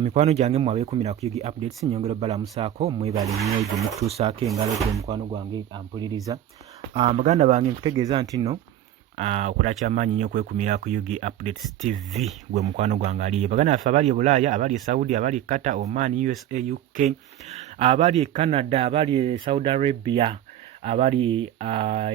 Mikwano gyange mmwe abeekumira ku Yugi Updates nyongera obbalamusaako mwebale nnyo gye mutuusaako engalo gye mukwano gwange ampuliriza. Baganda bange nkutegeeza nti nno okola kyamaanyi nnyo okwekumira ku Yugi Updates TV gwe mukwano gwange aliyo. Baganda baffe abali e Bulaaya, abali e Saudi, abali e Qatar, Oman, USA, UK, abali e Canada, abali e Saudi Arabia, abali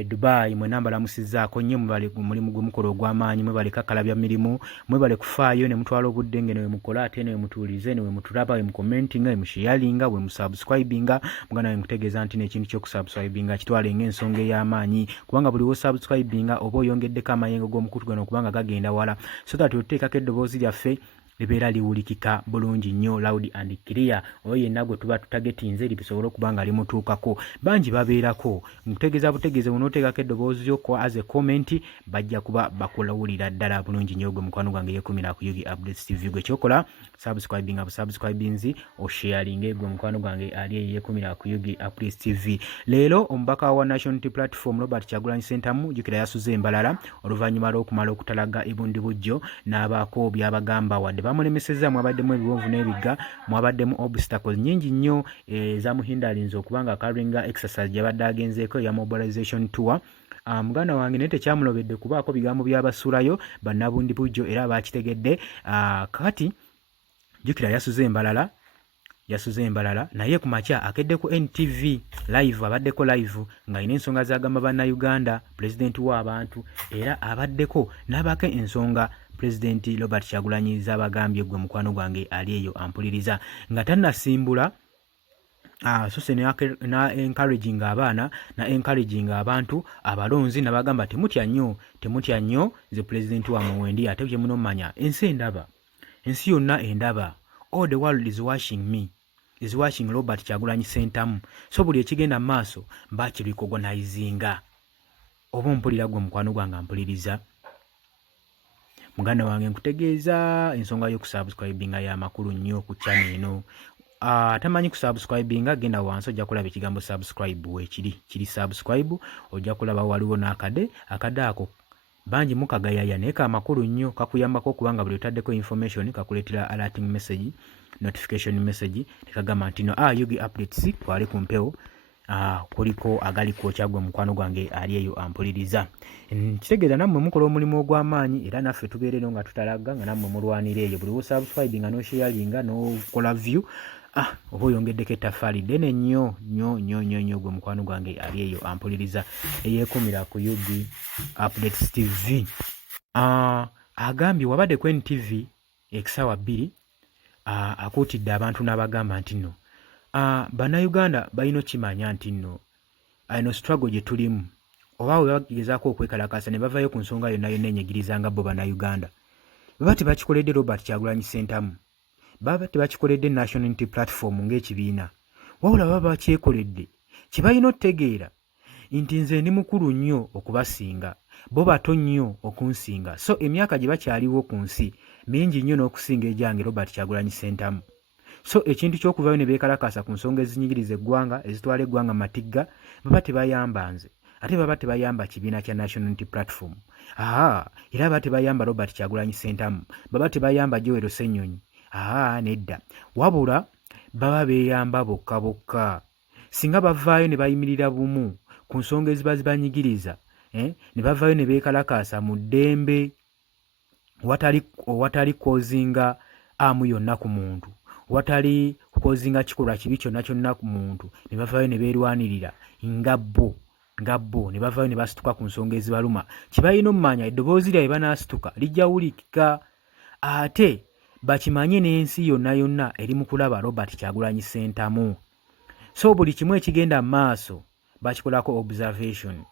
Dubai, mwena mbalamusizzaako nnyo mwebale ku mulimu gwe mukola ogw'amaanyi, mwebale kakkalabya mirimu, mwebale kufaayo ne mutwala obudde ngene we mukola ate ne we mutuulize ne we mutulaba we mucommentinga we musharinga we musubscribinga. Muganda we nkutegeeza nti n'ekintu ky'okusubscribinga kitwale ng'ensonga ey'amaanyi kubanga buli w'osubscribinga oba oyongeddeko amayengo g'omukutu gano kubanga gagenda wala so that oteekako eddoboozi lyaffe libeera liwulikika bulungi nnyo loud and clear oyo yenna gwe tuba tutagetinze libisobole okuba nga limutuukako. Bangi babeerako nkutegeeza butegeeze bunooteekako eddoboozi lyokko as a comment bajja kuba bakulawulira ddala bulungi nnyo gwe mukwano gwange yeekumira ku Yugi Updates TV. Gwe kyokola subscribinga busubscribinzi osharinge gwe mukwano gwange ali yeekumira ku Yugi Updates TV. Leero omubaka wa National Unity Platform Robert Kyagulanyi Ssentamu jjukira yasuze embalala oluvannyuma lw'okumala okutalaga ebundi bujjo n'abaako byabagamba wadde bamulemesezza mwabaddemu ebiwonvu n'ebigga mwabaddemu obstacles nnyingi nnyo ezamuhindalinze okubanga coveringa exercise gy'abadde agenzeeko ya mobilization tour. Muganda wange naye tekyamulobedde kubaako bigambo by'abasulayo bannabundi bujjo era bakitegedde. Kati jjukira yasuze embalala naye ku makya akedde ku NTV live abaddeko live ng'alina ensonga z'agamba bannayuganda pulezidenti w'abantu era abaddeko n'abaako ensonga Pulezidenti Robert Kyagulanyi z'abagambye gwe mukwano gwange ali eyo ampuliriza nga tannasimbula so se na encouraging abaana na encouraging abantu abalonzi nabagamba temutya nnyo ze pulezidenti wa muwendi ate bye muno mmanya ensi yonna endaba all the world is watching me is watching Robert Kyagulanyi Ssentamu so buli ekigenda maaso bakiricognizinga oba mpulira gwe mukwano gwange ampuliriza. Muganda wange nkutegeeza ensonga y'okusubscribinga y'amakulu nnyo ku channel eno. Tamanyi kusubscribinga genda wansi ojja kulaba ekigambo subscribe kiri subscribe ojja kulaba waliwo n'akade ako bangi mukagayaya naye kamakulu nnyo kakuyambako okubanga buli otaddeko information kakuleetera alerting message notification message tekagamba nti no Yugi Updates kwali ku mpewo kuliko agali kwokya gwe mukwano gwange ali eyo ampuliriza. Kitegeeza nammwe mukola omulimu ogw'amaanyi era naffe tubeerero nga tutalaga nga nammwe mulwanira eyo buli wosubscribinga n'osharinga n'okola view oba oyongeddeko ettaffaali ddene nnyo gwe mukwano gwange ali eyo ampuliriza eyeekumira ku Yugi Updates TV. Agambye wabadde ku NTV ekisaawa 2 akuutidde abantu n'abagamba nti nno bannayuganda balina okimanya nti nno ino struggle gye tulimu oba we bagezaako okwekalakasa ne bavayo ku nsonga yonna enyegirizanga bo bannayuganda baba tebakikoledde Robert Kyagulanyi Ssentamu baba tebakikoledde National Unity Platform ng'ekibiina wabula baba bakyekoledde kye balina okutegeera nti nze ndi mukulu nnyo okubasinga bo bato nnyo okunsinga so emyaka gye bakyaliwo ku nsi mingi nnyo n'okusinga egyange Robert Kyagulanyi Ssentamu. So ekintu ky'okuvayo ne beekalakasa ku nsonga ezinyigiriza eggwanga ezitwala eggwanga matigga baba tebayamba nze ate baba tebayamba kibiina kya National Unity Platform era baba tebayamba Robert Kyagulanyi Ssentamu baba tebayamba Joel Ssenyonyi nedda wabula baba beeyamba bokka singa bavaayo ne bayimirira bumu ku nsonga eziba zibanyigiriza ne bavaayo ne beekalakasa mu ddembe watali kozinga amu yonna ku muntu watali kukozinga kikolwa kibi kyonna ku muntu ne bavaayo ne beerwanirira nga bo ne bavaayo ne basituka ku nsonga ezibaluma kibalina omumanya eddoboozi lyabwe banaasituka lijja wulikika ate bakimanye n'ensi yonna eri mu kulaba Robert Kyagulanyi Ssentamu so buli kimu ekigenda mu maaso bakikolako observation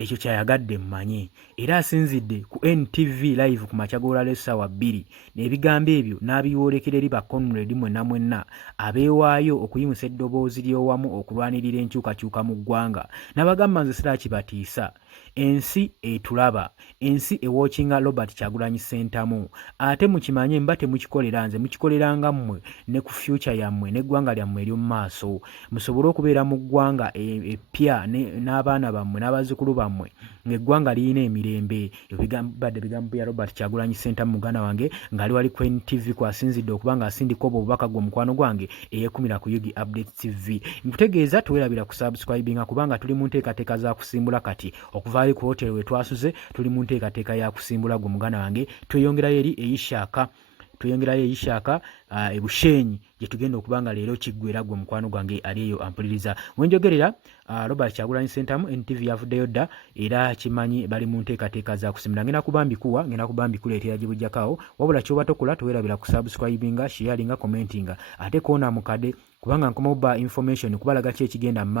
ekyo kyayagadde mmanye era asinzidde ku NTV live ku makya g'olwaleero essaawa 2 n'ebigambo ebyo n'abiwoolekera eri bakomredi mwenna abeewaayo okuyimusa eddoboozi ly'owamu okulwanirira enkyukakyuka mu ggwanga n'abagamba nze sirakibatiisa ensi etulaba ensi ewookinga Robert Kyagulanyi Ssentamu ate mukimanye mba temukikolera nze mukikolera mmwe ne ku future yammwe n'eggwanga lyammwe ery'omu maaso musobole okubeera mu ggwanga eppya n'abaana bammwe n'abazzukulu bammwe wammwe ng'eggwanga lirina emirembe ebigambadde bigambo bya Robert Kyagulanyi Ssentamu muganda wange ng'ali wali ku NTV kwasinzidde okuba ng'asindika obwo obubaka gwe mukwano gwange eyeekumira ku Yugi Updates TV. Nkutegeeza tuwerabira ku subscribinga kubanga tuli mu nteekateeka za kusimbula kati okuvaali ku hoteri we twasuze tuli mu nteekateeka ya kusimbula gwe muganda wange tweyongerayo eri eyishaka ebushenyi gye tugenda okubanga leero kiggwera gwe mukwano gwange ali eyo ampuliriza. Wenjogerera Robert Kyagulanyi Ssentamu NTV yavuddeyo dda era kimanyi bali mu nteekateeka za kusimbula. Ngenda kuba mbikuleetera gye bujjakawo wabula ky'oba tokola tuwerabira ku subscribinga sharinga commentinga ate koona mukade kubanga nkomawo ba information kubalaga ki ekigenda mu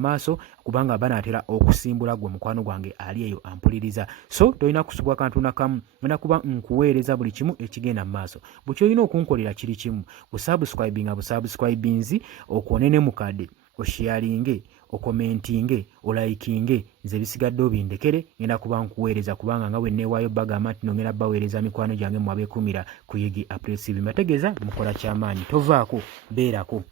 maaso kubanga banaatera okusimbula gwe mukwano gwange ali eyo ampuliriza. So tolina kusubwa kantu nakamu ngenda kuba nkuweereza buli kimu ekigenda mu maaso. Bwe kyolina okunkolera kiri kimu busubscribinzi okwonene mukadde osharinge okomentinge olaikinge nze bisigadde obindekere ngenda kuba nkuweereza kubanga nga bwe neewaayo bagamba nti nongera baweereza mikwano gyange mwabeekumira ku Yugi Updates TV. Mbategeeza mukola kyamaanyi tovaako beerako.